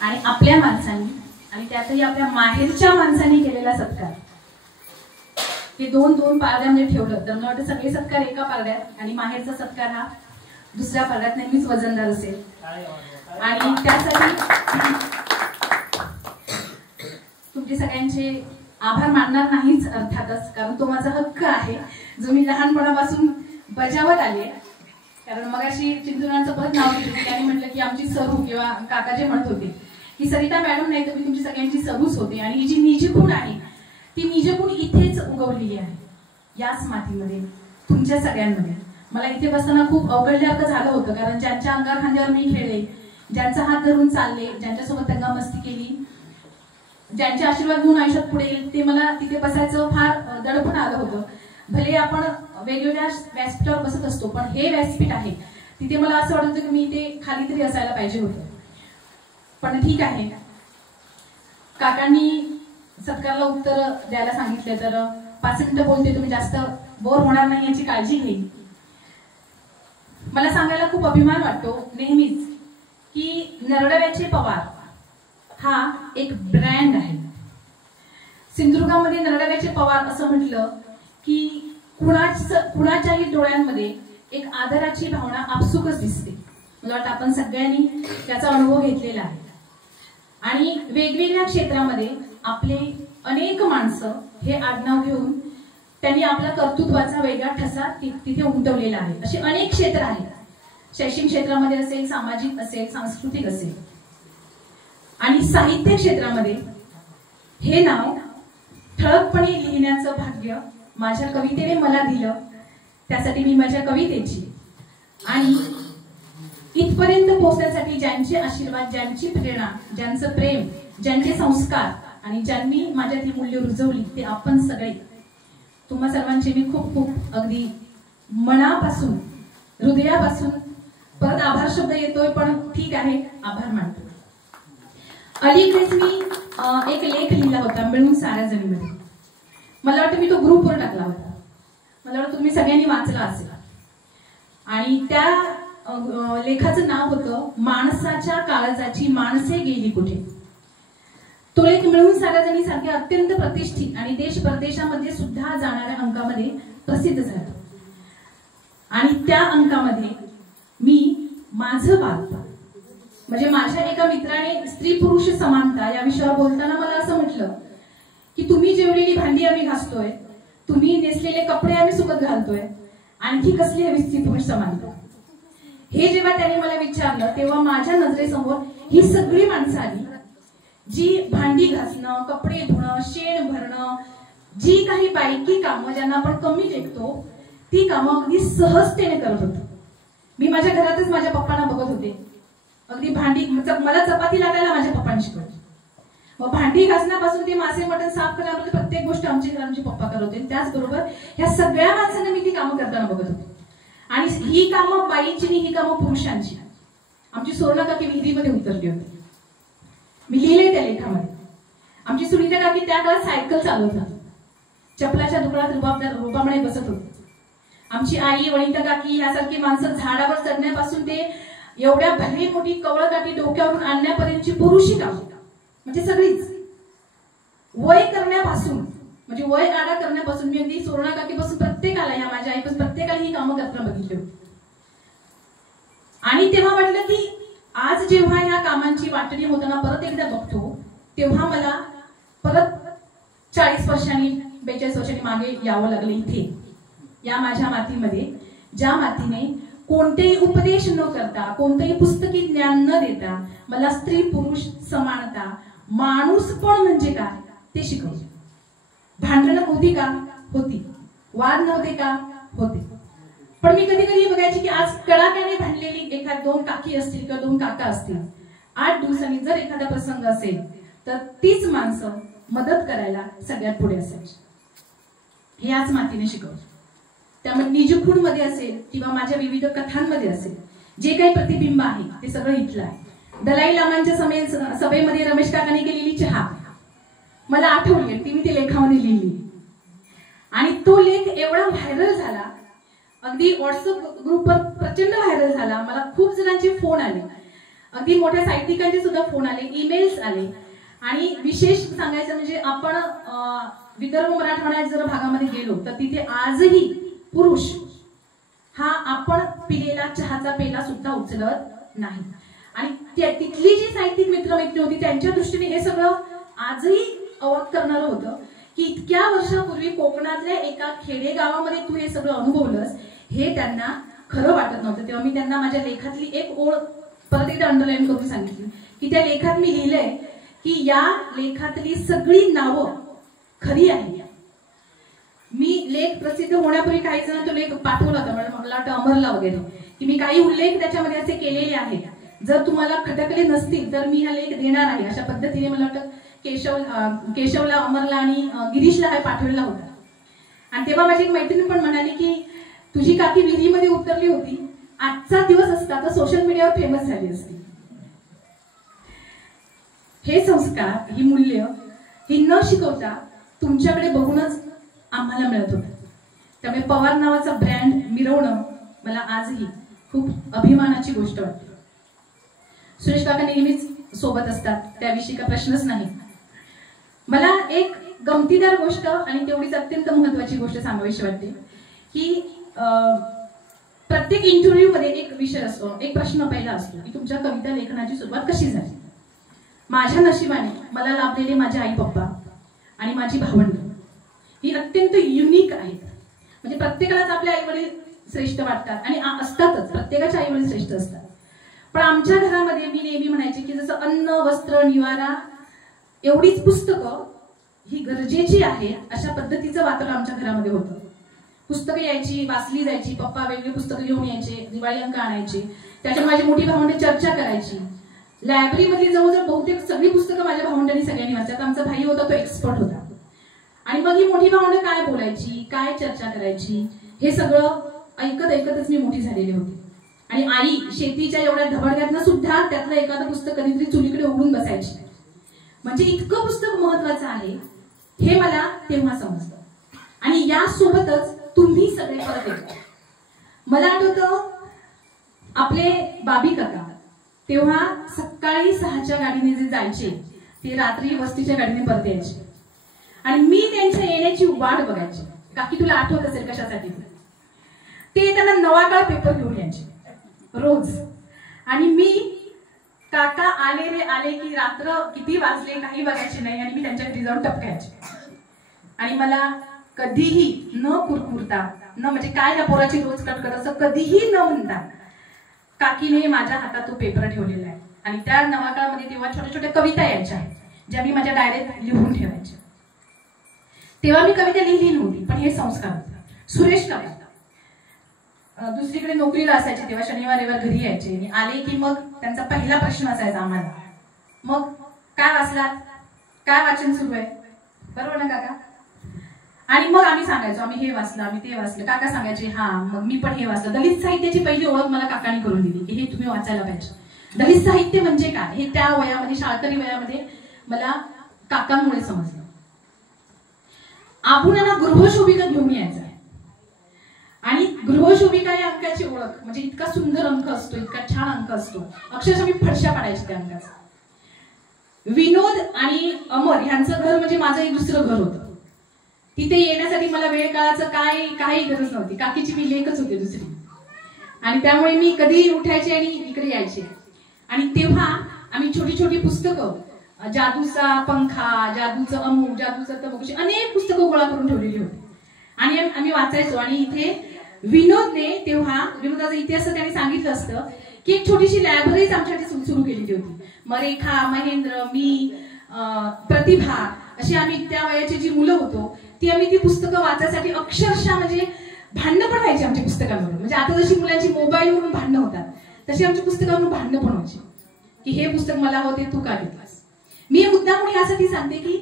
आणि आपल्या माणसांनी आणि त्यातही आपल्या माहेरच्या माणसांनी केलेला सत्कार ते दोन दोन पारड्यामध्ये ठेवलं तर मला वाटतं सगळे सत्कार एका पारड्यात आणि माहेरचा सत्कार हा दुसऱ्या पारड्यात नेहमीच वजनदार असेल. आणि त्यासाठी तुमचे सगळ्यांचे आभार मानणार नाहीच अर्थातच, कारण तो माझा हक्क आहे जो मी लहानपणापासून बजावत आले. कारण मगाशी चिंतनाचं परत नाव घेतलं त्यांनी म्हटलं की आमची सरू किंवा काका जे म्हणत होते ही सरिता मॅडम नाही तर मी तुमची सगळ्यांची सरूच होते. आणि ही जी निजगुण आहे ती निजगुण इथेच उगवलेली आहे याच मातीमध्ये तुमच्या सगळ्यांमध्ये. मला इथे बसताना खूप अवघडल्यासारखं झालं होतं, कारण ज्यांच्या अंगावर खांद्यावर मी खेळले, ज्यांचा हात धरून चालले, ज्यांच्यासोबत दंगा मस्ती केली, ज्यांचे आशीर्वाद घेऊन आयुष्यात पुढे येईल ते मला तिथे बसायचं फार दडपण आलं होतं. भले आपण वेगवेगळ्या व्यासपीठावर बसत असतो पण हे व्यासपीठ आहे तिथे मला असं वाटत होतं की मी ते खाली तरी असायला पाहिजे होतं. पण ठीक आहे, काकांनी सत्कारला उत्तर द्यायला सांगितले तर 5 मिनिटं बोलते, तुम्ही जास्त बोर होणार नाही याची काळजी घेईन. मला सांगायला खूप अभिमान वाटतो नेहमीच की नरडव्याचे पवार हा एक ब्रँड आहे. सिंधुदुर्गामध्ये नरडव्याचे पवार असं म्हटलं की कुणाच्याही डोळ्यांमध्ये एक आदराची भावना आपसुकच दिसते. मला वाटतं आपण सगळ्यांनी त्याचा अनुभव घेतलेला आहे. आणि वेगवेगळ्या क्षेत्रामध्ये आपले अनेक माणसं हे आडनाव घेऊन त्यांनी आपल्या कर्तृत्वाचा वेगळा ठसा तिथे उमटवलेला आहे. असे अनेक क्षेत्र आहेत, शैक्षणिक क्षेत्रामध्ये असेल, सामाजिक असेल, सांस्कृतिक असेल. आणि साहित्य क्षेत्रामध्ये हे नाव ठळकपणे लिहिण्याचं भाग्य माझ्या कवितेने मला दिलं. त्यासाठी मी माझ्या कवितेची आणि इथपर्यंत पोहोचण्यासाठी ज्यांचे आशीर्वाद, ज्यांची प्रेरणा, ज्यांचं प्रेम, ज्यांचे संस्कार आणि ज्यांनी माझ्यात ही मूल्य रुजवली ते आपण सगळे, तुम्हा सर्वांचे मी खूप खूप अगदी मनापासून हृदयापासून परत आभार शब्द येतोय पण ठीक आहे आभार मानतो. अलीकडेच मी एक लेख लिहिला होता मिळून साऱ्या जणीमध्ये. मला वाटतं मी तो ग्रुपवर टाकला होता. मला वाटतं तुम्ही सगळ्यांनी वाचला असेल. आणि त्या लेखाचं नाव होतं माणसाच्या काळजाची माणसे गेली कुठे. तो लेख मिळून साऱ्या जणी सारख्या अत्यंत प्रतिष्ठित आणि देश परदेशामध्ये सुद्धा जाणाऱ्या अंकामध्ये प्रसिद्ध झाला. आणि त्या अंकामध्ये मी माझं बालपण म्हणजे माझ्या एका मित्राने स्त्री पुरुष समानता या विषयावर बोलताना मला असं म्हटलं की तुम्ही जेवलेली भांडी आम्ही घासतोय, तुम्ही नेसलेले कपडे आम्ही सुकत घालतोय, आणखी कसली हवी स्त्री पुरुष समानता. हे जेव्हा त्याने मला विचारलं तेव्हा माझ्या नजरेसमोर ही सगळी माणसं आली जी भांडी घासणं, कपडे धुणं, शेण भरणं, जी काही बायकी कामं ज्यांना आपण कमी लेखतो ती कामं अगदी सहजतेने करत होतो. मी माझ्या घरातच माझ्या पप्पांना बघत होते. अगदी भांडी मला चपाती लाटायला माझ्या पप्पांनी शिकवलं. मग भांडी घासण्यापासून ते मासे मटण साफ करण्यापर्यंत प्रत्येक गोष्ट आमचे पप्पा करत होते. त्याचबरोबर ह्या सगळ्या माणसांना मी ती कामं करताना बघत होते. आणि ही कामं बाईची आणि ही कामं पुरुषांची. आमची सोना काकी विहिरीमध्ये उतरली होती. मी लिहिले त्या लेखामध्ये. आमची सुनीता काकी त्या काळात सायकल चालवत होती, चपलाच्या दुकानात रुबामणे बसत होती. आमची आई वनिता काकी यासारखी माणसं झाडावर चढण्यापासून ते एवढ्या भली मोठी कवळ काठी डोक्यावरून आणण्यापर्यंतची पुरुषी कामं म्हणजे सगळीच. वय करण्यापासून म्हणजे वय आडा करण्यापासून मी अगदी सोना काकीपासून प्रत्येकाला, या माझ्या आईपासून प्रत्येकाला ही कामं करताना बघितली होती. आणि तेव्हा वाटलं की आज जेव्हा या कामांची वाटणी होताना परत एकदा बघतो तेव्हा मला परत 40 वर्षांनी 42 वर्षांनी मागे यावं लागलं इथे या माझ्या मातीमध्ये, ज्या मातीने कोणतेही उपदेश न करता, कोणतेही पुस्तकी ज्ञान न देता मला स्त्री पुरुष समानता, माणूसपण म्हणजे काय ते शिकवलं. भांडणं होती का? होती. वाद नव्हते का? होते. पण मी कधी कधी बघायची की आज कडाक्याने भांडलेली एखाद 2 काकी असतील किंवा 2 काका असतील, 8 दिवसांनी जर एखादा प्रसंग असेल तर तीच माणसं मदत करायला सगळ्यात पुढे असायची. हे आज मातीने शिकवलं. त्यामुळे निजखुण मध्ये असेल किंवा माझ्या विविध कथांमध्ये असेल जे काही प्रतिबिंब आहे ते सगळं इथलं आहे. दलाई लामांच्या सभेमध्ये रमेश काकांनी केलेली चहा मला आठवली, ती मी ते लेखामध्ये लिहिली. आणि तो लेख एवढा व्हायरल झाला, अगदी व्हॉट्सअप ग्रुपवर प्रचंड व्हायरल झाला. मला खूप जणांचे फोन आले अगदी मोठ्या साहित्यिकांचे सुद्धा फोन आले, ईमेल्स आले. आणि विशेष सांगायचं म्हणजे आपण विदर्भ मराठवाड्यात जर भागामध्ये गेलो तर तिथे आजही पुरुष हा आपण पिलेला चहाचा पेला सुद्धा उचलत नाही. आणि तिथली जी साहित्यिक मित्रमैत्री होती त्यांच्या दृष्टीने हे सगळं आजही अवाक करणारं होतं की इतक्या वर्षापूर्वी कोकणातल्या एका खेडेगावामध्ये तू हे सगळं अनुभवलंस हे त्यांना खरं वाटत नव्हतं. तेव्हा मी त्यांना माझ्या लेखातली एक ओळ परत एकदा अंडरलाईन करून सांगितली की त्या लेखात मी लिहिलंय की या लेखातली सगळी नावं खरी आहे. मी लेख प्रसिद्ध होण्यापूर्वी काही जण तो लेख पाठवला होता, मला वाटतं अमरला वगैरे, की मी काही उल्लेख त्याच्यामध्ये असे केलेले आहेत, जर तुम्हाला खटकले नसतील तर मी हा लेख देणार आहे, अशा पद्धतीने मला वाटतं केशवला, अमरला आणि गिरीशला हा पाठवलेला होता. आणि तेव्हा माझी एक मैत्रीण पण म्हणाली की तुझी काकी विहिरीमध्ये उतरली होती, आजचा दिवस असता तर सोशल मीडियावर फेमस झाली असती. हे संस्कार, ही मूल्य, ही न शिकवता तुमच्याकडे बघूनच आम्हाला मिळत होतं. त्यामुळे पवार नावाचा ब्रँड मिरवणं मला आजही खूप अभिमानाची गोष्ट वाटते. सुरेश काका नेहमीच सोबत असतात, त्याविषयी का प्रश्नच नाही. मला एक गमतीदार गोष्ट आणि तेवढीच अत्यंत महत्वाची गोष्ट सांगावीशी वाटते की प्रत्येक इंटरव्ह्यू मध्ये एक विषय असतो, एक प्रश्न पहिला असतो की तुमच्या कविता लेखनाची सुरुवात कशी झाली. माझ्या नशिबाने मला लाभलेले माझे आई पप्पा आणि माझी भावंड ही अत्यंत युनिक आहेत. म्हणजे प्रत्येकालाच आपले आई वडील श्रेष्ठ वाटतात आणि असतातच, प्रत्येकाचे आई वडील श्रेष्ठ असतात. पण आमच्या घरामध्ये मी नेहमी म्हणायचे की जसं अन्न, वस्त्र, निवारा एवढीच पुस्तकं ही गरजेची आहे अशा पद्धतीचं वातावरण आमच्या घरामध्ये होतं. पुस्तकं यायची, वाचली जायची, पप्पा वेगळी पुस्तकं घेऊन यायचे, दिवाळी अंक आणायचे, त्याच्यात माझी मोठी भावंडे चर्चा करायची. लायब्ररीमधली जवळजवळ बहुतेक सगळी पुस्तकं माझ्या भावंडांनी सगळ्यांनी वाचतात. आमचा भाई होता तो एक्सपर्ट होता. आणि मग ही मोठी भावंड काय बोलायची, काय चर्चा करायची हे सगळं ऐकत ऐकतच मी मोठी झालेली होती. आणि आई शेतीच्या एवढ्या धबडग्यातनं सुद्धा त्यातलं एखादं पुस्तक कधीतरी चुलीकडे उघडून बसायची. म्हणजे इतकं पुस्तक महत्वाचं आहे हे मला तेव्हा समजलं. आणि यासोबतच तुम्ही सगळे परत येतो. मला आठवतं आपले बाबी काका तेव्हा सकाळी 6च्या गाडीने जे जायचे ते रात्री वस्तीच्या गाडीने परत यायचे. आणि मी त्यांच्या येण्याची वाट बघायची. काकी तुला आठवत असेल कशासाठी, ते त्यांना नवाकाळ पेपर घेऊन यायचे रोज. आणि मी काका आले रे आले की रात्र किती वाजले काही बघायचे नाही आणि मी त्यांच्या घरी जाऊन टपकायचे. आणि मला कधीही न कुरकुरता, न म्हणजे काय या पोराची रोज कटकट असं कधीही न म्हणता काकीने माझ्या हातात तो पेपर ठेवलेला आहे. आणि त्या नवाकाळमध्ये तेव्हा छोट्या छोट्या कविता यायच्या ज्या मी माझ्या डायरीत लिहून ठेवायच्या. तेव्हा मी कविता लिहिली नव्हती, पण हे संस्कार होते. सुरेश काका दुसरीकडे नोकरीला असायचे, तेव्हा शनिवार रविवार घरी यायचे आणि आले की मग त्यांचा पहिला प्रश्न असायचा आम्हाला, मग काय वाचलात, काय वाचन सुरू आहे, बरोबर ना काका. आणि मग आम्ही सांगायचो आम्ही हे वाचलं, आम्ही ते वाचलं. काका सांगायचे हा मग मी पण हे वाचलं. दलित साहित्याची पहिली ओळख मला काकांनी करून दिली की हे तुम्ही वाचायला पाहिजे. दलित साहित्य म्हणजे काय हे त्या वयामध्ये, शाळकरी वयामध्ये मला काकांमुळे समजलं. आबुणांना गृहशोभिका घेऊन यायचं आहे. आणि गृहशोभिका या अंकाची ओळख म्हणजे इतका सुंदर अंक असतो, इतका छान अंक असतो, अक्षरशः मी फडशा पाडायची त्या अंकाचा. विनोद आणि अमर यांचं घर म्हणजे माझं एक दुसरं घर होतं. तिथे येण्यासाठी मला वेळ काळाचं काही गरज नव्हती. काकीची मी लेकच होते दुसरी. आणि त्यामुळे मी कधी उठायचे आणि इकडे यायचे. आणि तेव्हा आम्ही छोटी छोटी पुस्तकं, जादूचा पंखा, जादूचं अमुक, जादूचं तमुक, अशी अनेक पुस्तकं गोळा करून ठेवलेली होती. आणि आम्ही वाचायचो. आणि इथे विनोदने तेव्हा विनोदाचा इतिहास त्यांनी सांगितलं असतं की एक छोटीशी लायब्ररीच आमच्यासाठी सुरू केलेली होती. मरेखा, महेंद्र, मी, प्रतिभा अशी आम्ही त्या वयाची जी मुलं होतो ती पुस्तकं वाचायसाठी अक्षरशः म्हणजे भांडणं पण व्हायची आमच्या पुस्तकांवरून. म्हणजे आता जशी मुलांची मोबाईलवरून भांडणं होतात तशी आमच्या पुस्तकांवरून भांडणं पण व्हायची की हे पुस्तक मला होते तू का घेतलास. मी हे मुद्दाम यासाठी सांगते की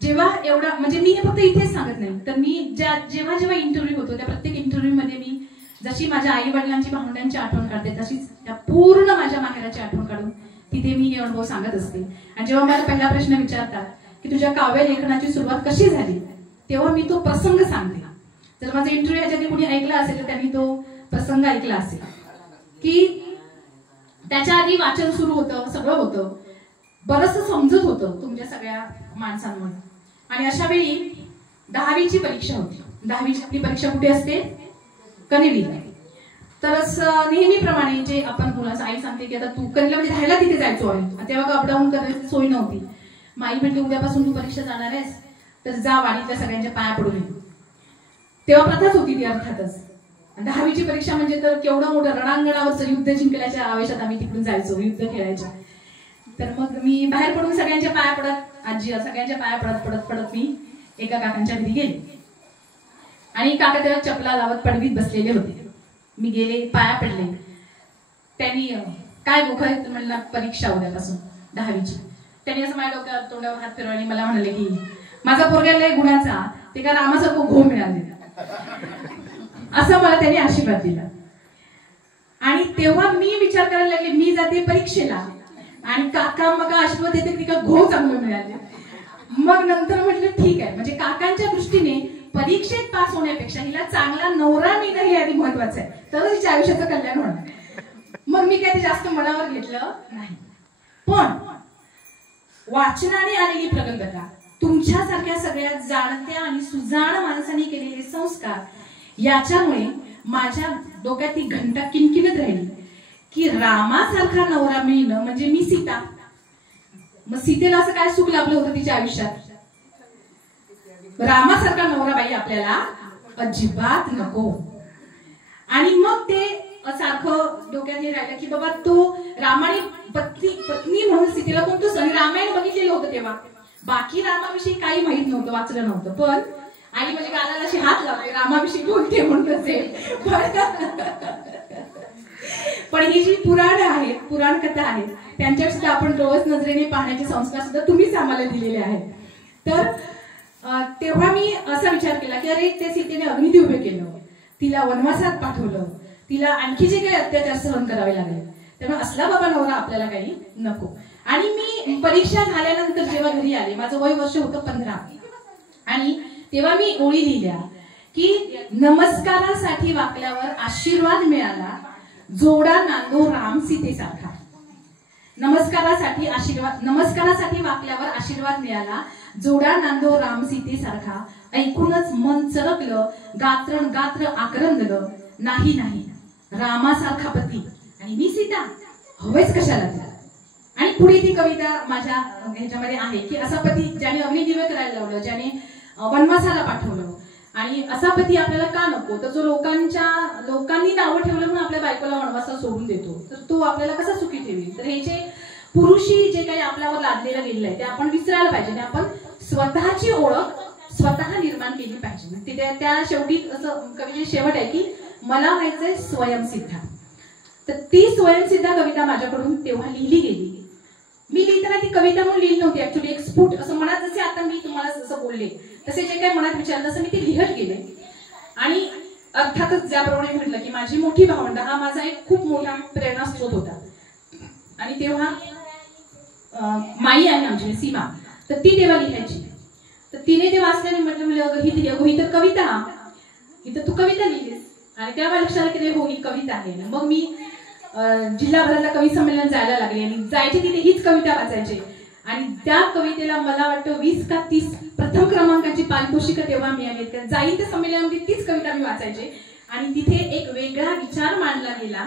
जेव्हा एवढा म्हणजे मी हे फक्त इथेच सांगत नाही तर मी जेव्हा जेव्हा इंटरव्ह्यू होतो त्या प्रत्येक इंटरव्ह्यू मध्ये मी जशी माझ्या आई वडिलांची, भावंडांची आठवण काढते तशीच त्या पूर्ण माझ्या माहेराची आठवण काढून तिथे मी हे अनुभव सांगत असते. आणि जेव्हा मला पहिला प्रश्न विचारतात की तुझ्या काव्य लेखनाची सुरुवात कशी झाली तेव्हा मी तो प्रसंग सांगते. जर माझा इंटरव्ह्यू ह्याच्या कोणी ऐकला असेल तर त्यांनी तो प्रसंग ऐकला असेल की त्याच्या आधी वाचन सुरू होतं, सगळं होतं, बरंचसं समजत होतं तुमच्या सगळ्या माणसांमुळे. आणि अशा वेळी 10वीची परीक्षा होती. 10वीची आपली परीक्षा कुठे असते? कनेरीला. तरच नेहमीप्रमाणे जे आपण मुलाचं आई सांगते की आता तू कनेरीला म्हणजे राहायला तिथे जायचो आम्ही, तेव्हा अपडाऊन करण्याची सोय नव्हती. माई म्हटली उद्यापासून तू परीक्षा जाणार आहेस तर जा वाडीतल्या सगळ्यांच्या पाया पडून ये. तेव्हा प्रथाच होती ती अर्थातच. 10वीची परीक्षा म्हणजे तर केवढं मोठं रणांगणावरचं युद्ध जिंकल्याच्या आवेशात आम्ही तिकडून जायचो युद्ध खेळायच्या. तर मग मी बाहेर पडून सगळ्यांच्या पाया पडत, आजी सगळ्यांच्या पाया पडत पडत मी एका काकांच्या घरी गेले. आणि काका तेव्हा चपला लावत पडवीत बसलेले होते. मी गेले, पाया पडले. त्यांनी काय गोखय म्हणला परीक्षा उद्यापासून 10वीची. त्यांनी असं माझ्या डोक्यावर तोंडावर हात फिरवले, मला म्हणाले की माझा पोरगा लय गुणाचा, ते का रामासारखं घो मिळाले, असं मला त्यांनी आशीर्वाद दिला. आणि तेव्हा मी विचार करायला लागले, मी जाते परीक्षेला आणि काका मग आशीर्वाद देते की का घो चांगलं मिळाले. मग नंतर म्हटलं ठीक आहे, म्हणजे काकांच्या दृष्टीने परीक्षेत पास होण्यापेक्षा हिला चांगला नवरा मिळणं हे आधी महत्वाचं आहे, तरच तिच्या आयुष्याचं कल्याण होणार. मग मी काही जास्त मनावर घेतलं नाही. पण वाचनाने आलेली प्रगल्भता, तुमच्यासारख्या सगळ्या जाणत्या आणि सुजाण माणसांनी केलेले संस्कार, याच्यामुळे माझ्या डोक्यात ती घंटा किणकिणत राहिली की रामासारखा नवरा मिळणं म्हणजे मी सीता. मग सीतेला असं काय सुख लाभलं होतं तिच्या आयुष्यात? रामासारखा नवरा बाई आपल्याला अजिबात नको. आणि मग ते सारखं डोक्यात हे राहिलं की बाबा तो रामाने पत्नी म्हणून सीतेला कोणतं आणि रामायण बघितलेलं होतं तेव्हा, बाकी रामाविषयी काही माहित नव्हतं, वाचलं नव्हतं. पण आई म्हणजे गालाला अशी हात लावते रामाविषयी बोलते म्हणून असेल. पण ही जी पुराण आहेत, पुराण कथा आहेत, त्यांच्यावर सुद्धा आपण रोज नजरेने पाहण्याचे संस्कार सुद्धा तुम्हीच आम्हाला दिलेले आहेत. तर तेव्हा मी असा विचार केला की अरे ते सीतेने अग्निती उभे केलं, तिला वनवासात पाठवलं, तिला आणखी जे काही अत्याचार सहन करावे लागले, त्यामुळे असला बाबा नवरा आपल्याला काही नको. आणि मी परीक्षा झाल्यानंतर जेव्हा घरी आले, माझं वय वर्ष होतं 15, आणि तेव्हा मी ओळी लिहिल्या की नमस्कारासाठी वाकल्यावर आशीर्वाद मिळाला, जोडा नांदो राम सीतेसारखा. नमस्कारासाठी वाकल्यावर आशीर्वाद मिळाला, जोडा नांदो राम सीतेसारखा. ऐकूनच मन चरकलं, गात्र आक्रंदलं, नाही रामासारखा पती आणि मी सीता हवेच कशाला तिला. आणि पुढे ती कविता माझ्या ह्याच्यामध्ये आहे की असा पती ज्याने अग्निदिव्य करायला लावलं, ज्याने वनवासाला पाठवलं, आणि असा पती आपल्याला का नको? तर जो लोकांनी नावं ठेवलं म्हणून आपल्या बायकोला वनवासाला सोडून देतो, तर तो आपल्याला कसा सुखी ठेवेल? तर हे जे पुरुषी जे काही आपल्यावर लादलेलं गेलेलं आहे ते आपण विसरायला पाहिजे. आणि आपण स्वतःची ओळख स्वतः निर्माण केली पाहिजे. त्या शेवटी असं कवितेची शेवट आहे की मला व्हायचंय स्वयंसिद्धा. तर ती स्वयंसिद्धा कविता माझ्याकडून तेव्हा लिहिली गेली. मी लिहिताना ती कविता म्हणून लिहिली नव्हती, ऍक्च्युली एक स्फुट असं मनात, जसे आता मी तुम्हाला जसं बोलले तसे जे काही मनात विचारलं तसं मी ते लिहत गेले. आणि अर्थातच ज्याप्रमाणे म्हटलं की माझी मोठी भावंड हा माझा एक खूप मोठा प्रेरणास्रोत होता. आणि तेव्हा माई आहे आमची सीमा, तर ती तेव्हा लिहायची. तर तिने ते वाचल्याने म्हटलं अगं ही तर कविता, ही तर तू कविता लिहिलीस. आणि तेव्हा लक्षात आलं हो ही कविता आहे. मग मी जिल्हाभरातला कवी संमेलन जायला लागले आणि जायचे तिथे हीच कविता वाचायचे. आणि त्या कवितेला मला वाटतं 20 का 30 प्रथम क्रमांकाची पारितोषिकं तेव्हा मिळाली. जाईल त्या संमेलनामध्ये तीच कविता मी वाचायचे. आणि तिथे एक वेगळा विचार मांडला गेला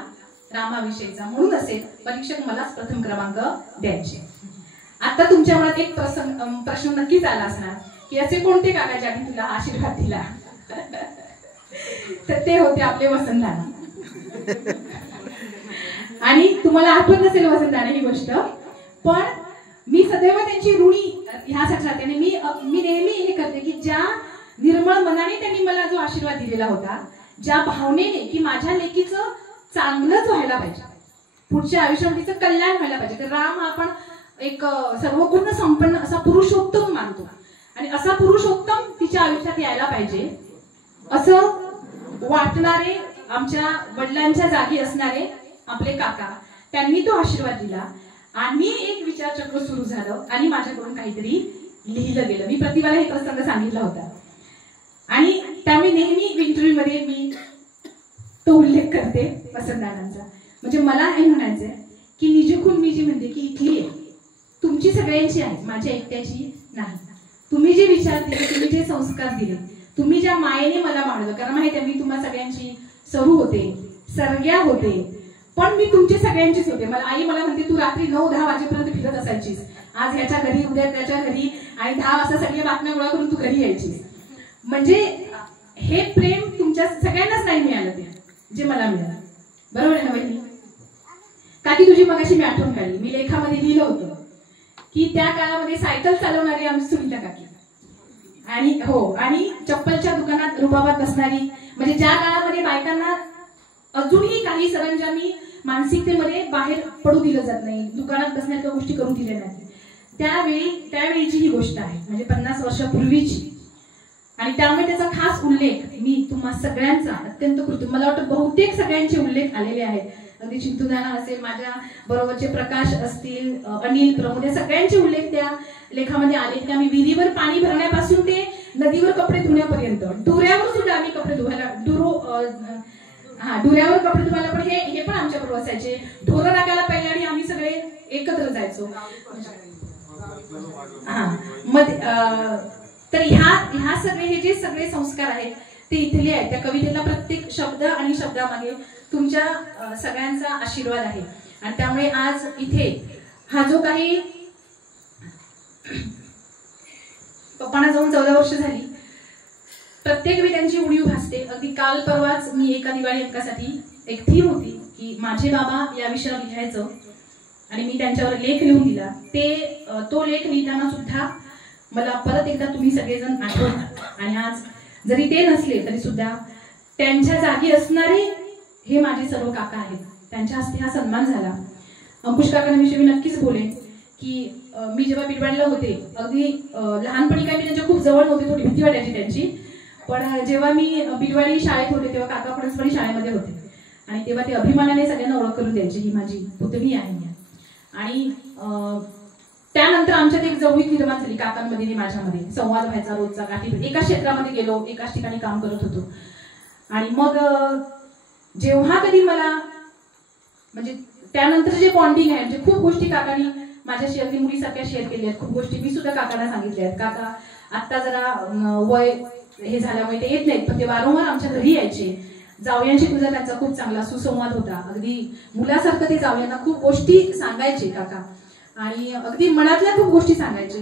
रामाविषयीचा, म्हणून असेल परीक्षक मलाच प्रथम क्रमांक द्यायचे. आता तुमच्या मनात एक प्रश्न नक्कीच आला असणार की असे कोणते काका ज्यांनी तुला आशीर्वाद दिला? तर ते होते आपले वसंतदादा. आणि तुम्हाला आठवत नसेल वसंतदादा ही गोष्ट, पण मी सदैव त्यांची ऋणी ह्यासाठी राहते. मी नेहमी हे करते की ज्या निर्मळ मनाने त्यांनी मला जो आशीर्वाद दिलेला होता, ज्या भावनेने की माझ्या लेकीचं चांगलंच व्हायला पाहिजे, पुढच्या आयुष्यात तिचं कल्याण व्हायला पाहिजे. तर राम आपण एक सर्वगुण संपन्न असा पुरुषोत्तम मानतो, आणि असा पुरुषोत्तम तिच्या आयुष्यात यायला पाहिजे असं वाटणारे, आमच्या वडिलांच्या जागी असणारे आपले काका, त्यांनी तो आशीर्वाद दिला. आणि एक विचारचक्र सुरू झालं आणि माझ्याकडून काहीतरी लिहिलं गेलं. मी प्रतिभाला हे प्रसंग सांगितला होता आणि त्यामुळे नेहमी इंटरव्ह्यू मध्ये मी तो उल्लेख करते वसंतदादांचा. म्हणजे मला हे म्हणायचंय की निजूखून मी जी म्हणते की इथली आहे, तुमची सगळ्यांची आहे, माझ्या एकट्याची नाही. तुम्ही जे विचार दिले, तुम्ही जे संस्कार दिले, तुम्ही ज्या मायेने मला वाढवलं, कारण माहिती आहे मी तुम्हा सगळ्यांची सरू होते, सर्ग्या होते, पण मी तुमचे सगळ्यांचीच होते. मला आई मला म्हणते तू रात्री 9-10 वाजेपर्यंत फिरत असायचीस, आज ह्याच्या घरी उद्या त्याच्या घरी, आणि 10 वाजता सगळ्या बातम्या गोळा करून तू घरी यायचीस. म्हणजे हे प्रेम तुमच्या सगळ्यांनाच नाही मिळालं, ते जे मला मिळालं. बरोबर आहे ना बहिणी? काकी तुझी मगाशी मी आठवण काढली, मी लेखामध्ये लिहिलं होतं की त्या काळामध्ये सायकल चालवणारी आमची सुनीता काकी, आणि हो, आणि चप्पलच्या दुकानात रुबाबात बसणारी, म्हणजे ज्या काळामध्ये बायकांना अजूनही काही सरंजामी मानसिकतेमध्ये बाहेर पडू दिलं जात नाही, दुकानात बसण्याच्या गोष्टी करू दिल्या नाही, त्यावेळीची ही गोष्ट आहे, म्हणजे 50 वर्षापूर्वीची. आणि त्यामुळे त्याचा खास उल्लेख मी तुम्हा सगळ्यांचा अत्यंत कृतज्ञ, मला वाटतं बहुतेक सगळ्यांचे उल्लेख आलेले आहेत. अगदी चिंतूदाना असेल, माझ्या बरोबरचे प्रकाश असतील, अनिल, प्रमोद, या सगळ्यांचे उल्लेख त्या लेखामध्ये आले की आम्ही विहिरीवर पाणी भरण्यापासून ते नदीवर कपडे धुण्यापर्यंत, डोऱ्यावर सुद्धा आम्ही कपडे धुवायला, डोऱ्यावर कपडे धुवायला पण हे पण आमच्या बरोबर असायचे. ढोरं टाकायला पहिले आणि आम्ही सगळे एकत्र जायचो. तर ह्या सगळे हे जे सगळे संस्कार आहेत ते इथले आहेत. त्या कवितेला प्रत्येक शब्द आणि शब्दामागे तुमच्या सगळ्यांचा आशीर्वाद आहे. आणि त्यामुळे आज इथे हा जो काही, पप्पांना जाऊन 14 वर्ष झाली, प्रत्येक वेळी त्यांची उणीव भासते. अगदी काल परवाच मी एका दिवाळी अंकासाठी एक थीम होती की माझे बाबा या विषयावर लिहायचं, आणि मी त्यांच्यावर लेख लिहून दिला. तो लेख लिहिताना सुद्धा मला परत एकदा तुम्ही सगळेजण आठवतात. आणि आज जरी ते नसले तरी सुद्धा त्यांच्या जागी असणारे हे माझे सर्व काका आहेत, त्यांच्या हस्ते हा सन्मान झाला. अंकुश काकांविषयी मी नक्कीच बोलेन की मी जेव्हा बिडवाडीला होते, अगदी लहानपणी काय मी त्यांच्या खूप जवळ नव्हते, थोडी भीती वाटायची त्यांची, पण जेव्हा मी बिडवाडी शाळेत होते तेव्हा काका पणसवाडी शाळेमध्ये होते, आणि तेव्हा ते अभिमानाने सगळ्यांना ओळख करून द्यायची ही माझी पुतणी आहे. आणि त्यानंतर आमच्यात एक जवळीक निर्माण झाली काकांमध्ये आणि माझ्यामध्ये, संवाद व्हायचा रोजचा. गाठी एकाच क्षेत्रामध्ये गेलो, एकाच ठिकाणी काम करत होतो. आणि मग जेव्हा कधी मला, म्हणजे त्यानंतर जे बॉन्डिंग आहे, म्हणजे खूप गोष्टी काकांनी माझ्याशी अगदी मुलीसारख्या शेअर केल्या आहेत, खूप गोष्टी मी सुद्धा काकांना सांगितल्या आहेत. काका आता जरा वय हे झाल्यामुळे ते येत नाहीत, पण ते वारंवार आमच्या घरी यायचे. जावयांशी तुझा त्यांचा खूप चांगला सुसंवाद होता, अगदी मुलासारखं ते जावयांना खूप गोष्टी सांगायचे काका, आणि अगदी मनातल्या खूप गोष्टी सांगायचे.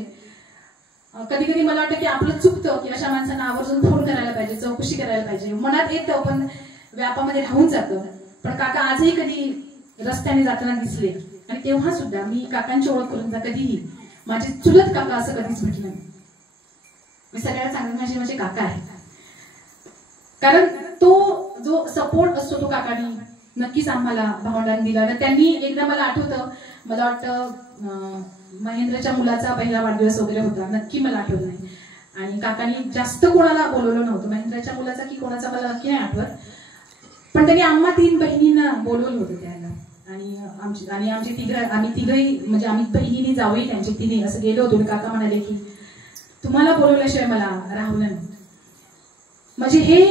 कधी कधी मला वाटतं की आपलं चुकतं की अशा माणसांना आवर्जून फोन करायला पाहिजे, चौकशी करायला पाहिजे, मनात येतं पण व्यापामध्ये राहून जातं. पण काका आजही कधी रस्त्याने जाताना दिसले, आणि तेव्हा सुद्धा मी काकांची ओळख करून जा, कधीही माझे चुलत काका असं कधीच म्हटलं नाही. मी सगळ्यांना सांगत माझे काका आहे, कारण तो जो सपोर्ट असतो तो काकांनी नक्कीच आम्हाला भावंडांनी दिला. तर त्यांनी एकदा मला आठवतं, मला वाटतं महेंद्रच्या मुलाचा पहिला वाढदिवस वगैरे होता, नक्की मला आठवत नाही, आणि काकांनी जास्त कोणाला बोलवलं नव्हतं, महेंद्रच्या मुलाचा की कोणाचा मला नक्की नाही आठवत, पण त्यांनी आम्हा 3 बहिणींना बोलवलं होतं त्याला. आणि आम्ही तिघही म्हणजे आम्ही बहिणीने जावई त्यांची तिने असं गेलो होतो. काका म्हणाले की तुम्हाला बोलवल्याशिवाय मला राहुलं नाही. म्हणजे हे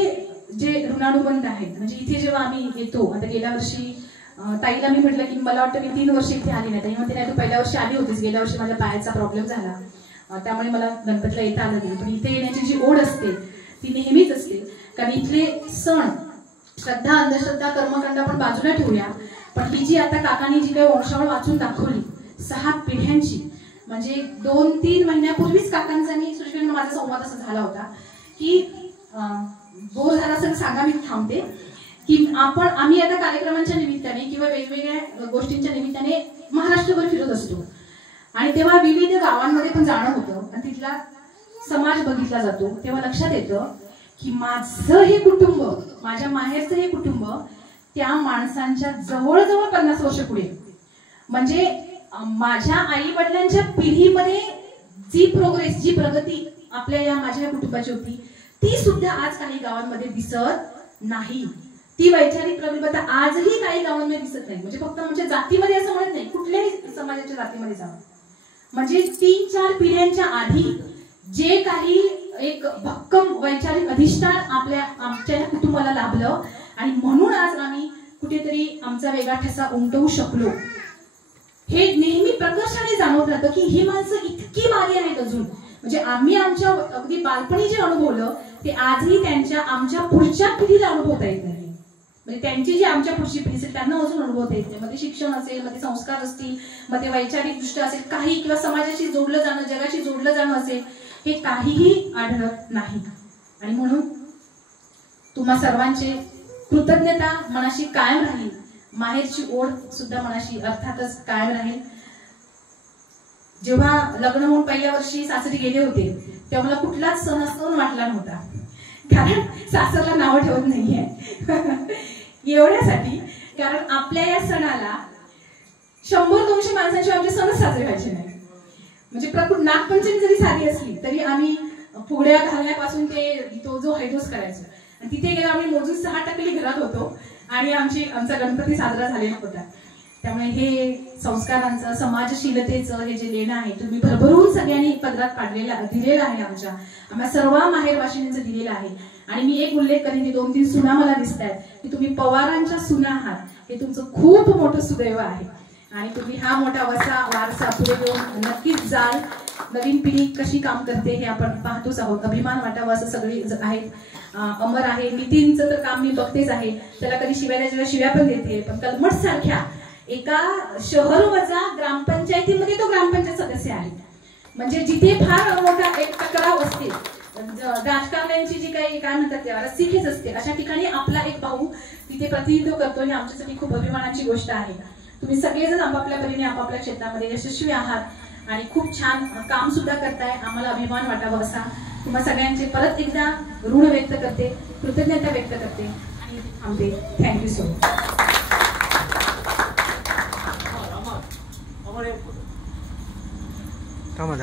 जे ऋणानुबंध आहेत, म्हणजे इथे जेव्हा आम्ही येतो, आता गेल्या वर्षी ताईला मी म्हटलं की मला वाटतं मी 3 वर्ष इथे आली नाही, ताई म्हणते नाही तू पहिल्या वर्षी आली होतीस, गेल्या वर्षी माझ्या पायाचा प्रॉब्लेम झाला, त्यामुळे मला गणपतीला येता आलं नाही. पण इथे येण्याची जी ओढ असते ती नेहमीच असते, कारण इथले सण, श्रद्धा अंधश्रद्धा कर्मकांड पण बाजूला ठेवूया, पण ही जी आता काकांनी जी काही वंशावळ वाचून दाखवली 6 पिढ्यांची, म्हणजे 2-3 महिन्यापूर्वीच काकांचा आणि सुरेशकडनं माझा संवाद असा झाला होता की बोर झाला असं सांगा, मी थांबते की आम्ही आता कार्यक्रमांच्या निमित्ताने किंवा वेगवेगळ्या गोष्टींच्या निमित्ताने महाराष्ट्रभर फिरत असतो, आणि तेव्हा विविध गावांमध्ये पण जाणं होतं, आणि तिथला समाज बघितला जातो. तेव्हा लक्षात येतं की माझं हे कुटुंब, माझ्या माहेरचं हे कुटुंब त्या माणसांच्या जवळजवळ 50 वर्ष पुढे, म्हणजे माझ्या आई वडिलांच्या पिढीमध्ये जी प्रोग्रेस, जी प्रगती आपल्या या माझ्या कुटुंबाची होती, ती सुद्धा आज काही गावांमध्ये दिसत नाही. ती वैचारिक प्रगल्भता आजही काही गावांमध्ये दिसत नाही. म्हणजे फक्त आमच्या जातीमध्ये असं म्हणत नाही, कुठल्याही समाजाच्या जातीमध्ये जावं, म्हणजे 3-4 पिढ्यांच्या आधी जे काही एक भक्कम वैचारिक अधिष्ठान आमच्या कुटुंबाला लाभलं, आणि म्हणून आज आम्ही कुठेतरी आमचा वेगळा ठसा उमटवू शकलो. हे नेहमी प्रकर्षाने जाणवत राहतं की ही माणसं इतकी मागे आहेत अजून. म्हणजे आम्ही आमच्या अगदी बालपणी जे अनुभवलं ते आजही त्यांच्या आमच्या पुढच्या पिढीला अनुभवता येत नाही. म्हणजे त्यांची जी आमच्या पुढची पिढी असेल त्यांना अजून अनुभवता येत नाही. मध्ये शिक्षण असेल, मध्ये संस्कार असतील, मध्ये वैचारिक दृष्ट्या असेल काही, किंवा समाजाशी जोडलं जाणं, जगाशी जोडलं जाणं असेल, हे काहीही आढळत नाही. आणि म्हणून तुम्हा सर्वांचे कृतज्ञता मनाशी कायम राहील. माहेरची ओढ सुद्धा मनाशी अर्थातच कायम राहील. जेव्हा लग्न होऊन पहिल्या वर्षी सासरी गेले होते तेव्हा मला कुठलाच सण वाटला नव्हता, कारण सासरला नावं ठेवत नाहीये एवढ्यासाठी, कारण आपल्या या सणाला 100-200 माणसांशिवाय आमचे सणच साजरे व्हायचे नाही. म्हणजे नागपंचमी जरी साधी असली तरी आम्ही फुगड्या घालण्यापासून तो जो हैदोस करायचो. आणि तिथे गेलो आम्ही मोजून 6 टक्के घरात होतो आणि आमचा गणपती साजरा झालेला होता. त्यामुळे हे संस्कारांचं, समाजशीलतेचं हे जे लेणं आहे तुम्ही भरभरून सगळ्यांनी पदरात दिलेलं आहे. आम्हा सर्व माहेरवाशिनींचं दिलेलं आहे. आणि मी एक उल्लेख करेन, 2-3 सुना मला दिसत आहेत की तुम्ही पवारांच्या सुना आहात. हे तुमचं खूप मोठं सुदैव आहे आणि तुम्ही हा मोठा वारसा पुढे घेऊन नक्कीच जाल. नवीन पिढी कशी काम करते हे आपण पाहतोच आहोत. अभिमान वाटावा असं सगळी आहेत. अमर आहे. नितीनचं तर काम मी बघतेच आहे, त्याला कधी शिव्या पण देते. पण कलमठ सारख्या एका शहर वजा ग्रामपंचायतीमध्ये तो ग्रामपंचायत सदस्य आहे. म्हणजे जिथे फार मोठा एक टकराव असते, राजकारण्यांची जी काही काय म्हणतात त्याला रस्सीखेच असते, अशा ठिकाणी आपला एक भाऊ तिथे प्रतिनिधित्व करतो. ही आमच्यासाठी खूप अभिमानाची गोष्ट आहे. तुम्ही सगळेजण आपापल्या परीने आपापल्या क्षेत्रामध्ये यशस्वी आहात आणि खूप छान काम सुद्धा करताय. आम्हाला अभिमान वाटावा असा तुम्हा सगळ्यांचे परत एकदा ऋण व्यक्त करते, कृतज्ञता व्यक्त करते आणि थांबते. Thank you so much. थांबा